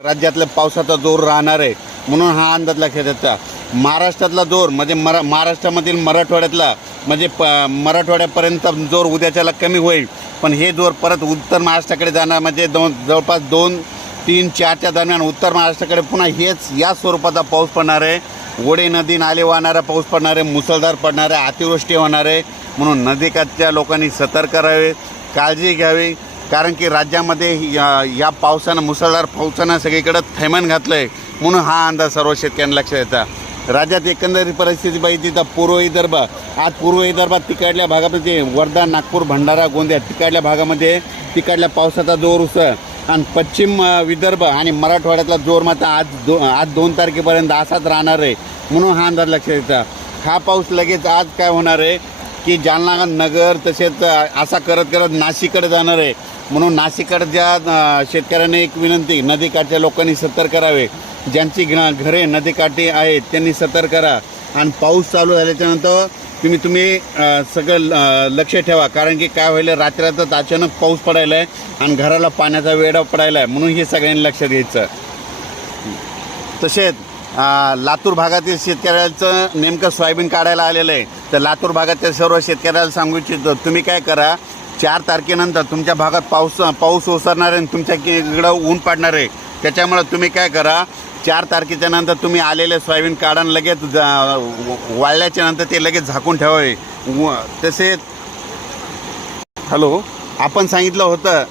राज्यातल्या पावसाचा जोर राहणार आहे म्हणून हा अंदाज लक्षात येतो. महाराष्ट्रातला जोर म्हणजे महाराष्ट्रामधील मराठवाड्यातला म्हणजे मराठवाड्यापर्यंत जोर उद्याच्याला कमी होईल, पण हे जोर परत उत्तर महाराष्ट्राकडे जाणार म्हणजे जवळपास 2, 3, 4च्या दरम्यान उत्तर महाराष्ट्राकडे पुन्हा हेच या स्वरूपाचा पाऊस पडणार आहे. ओढे नदी नाले वाहणारा पाऊस पडणार आहे, मुसळधार पडणार आहे, अतिवृष्टी होणार आहे. म्हणून नदीकाठच्या लोकांनी सतर्क राहावे, काळजी घ्यावी, कारण की राज्यामध्ये या पावसानं मुसळधार पावसानं सगळीकडं थैमान घातलं आहे. म्हणून हा अंदाज सर्व शेतकऱ्यांना लक्षात येतात. राज्यात एकंदरीत परिस्थिती पाहिजे तर पूर्व विदर्भ, आज पूर्व विदर्भात तिकडल्या भागामध्ये वर्धा, नागपूर, भंडारा, गोंदिया तिकडल्या भागामध्ये तिकडल्या पावसाचा जोर उसळ आणि पश्चिम विदर्भ आणि मराठवाड्यातला जोर मात्र आज 2 तारखेपर्यंत असाच राहणार आहे. म्हणून हा अंदाज लक्षात येतात. हा पाऊस लगेच आज काय होणार आहे की जालना, नगर तसेच असा करत करत नाशिककडे जाणार आहे. म्हणून नाशिककडच्या शेतकऱ्यांना एक विनंती, नदीकाठच्या लोकांनी सतर्क करावे. ज्यांची घरे नदीकाठी आहेत त्यांनी सतर्क करा. आणि पाऊस चालू झाल्याच्यानंतर तुम्ही सगळं लक्ष ठेवा, कारण की काय व्हायला रात्रातच अचानक पाऊस पडायला आहे आणि घराला पाण्याचा वेढा पडायला आहे. म्हणून हे सगळ्यांनी लक्षात घ्यायचं. तसेच लातूर भागातील शेतकऱ्यांचं नेमकं सोयाबीन काढायला आलेलं आहे. तर लातूर भागातील सर्व शेतकऱ्याला सांगू इच्छितो, तुम्ही काय करा, 4 तारखेनंतर तुमच्या भागात पाऊस ओसरणार आहे आणि तुमच्या इकडं ऊन पडणार आहे. त्याच्यामुळे तुम्ही काय करा, 4 तारखेच्या नंतर तुम्ही आलेले सोयाबीन काढा, लगेच वाळल्याच्या नंतर ते लगेच झाकून ठेवावे. तसेच आपण सांगितलं होतं